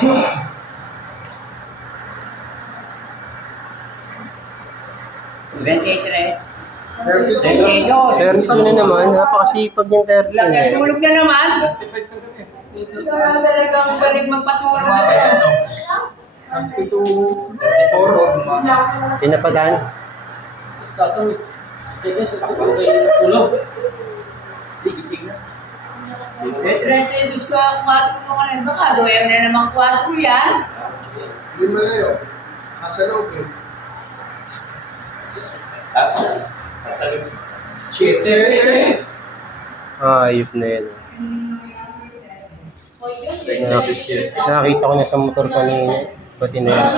Thirty na naman, napakasipag yung 30. Tulog na naman. Ito na talagang galing magpatulog na yan. Tinapatan? Basta ito, kaya sa takbo kayo tulog. Hindi gising na. 30 gusto ako 4 mo ka na. Baka doon na naman 4 yan. Hindi malayo. Nasa loob eh. Cheater! Ayop na yan. Nakakita ko na sa motor kanina. Pati na yan.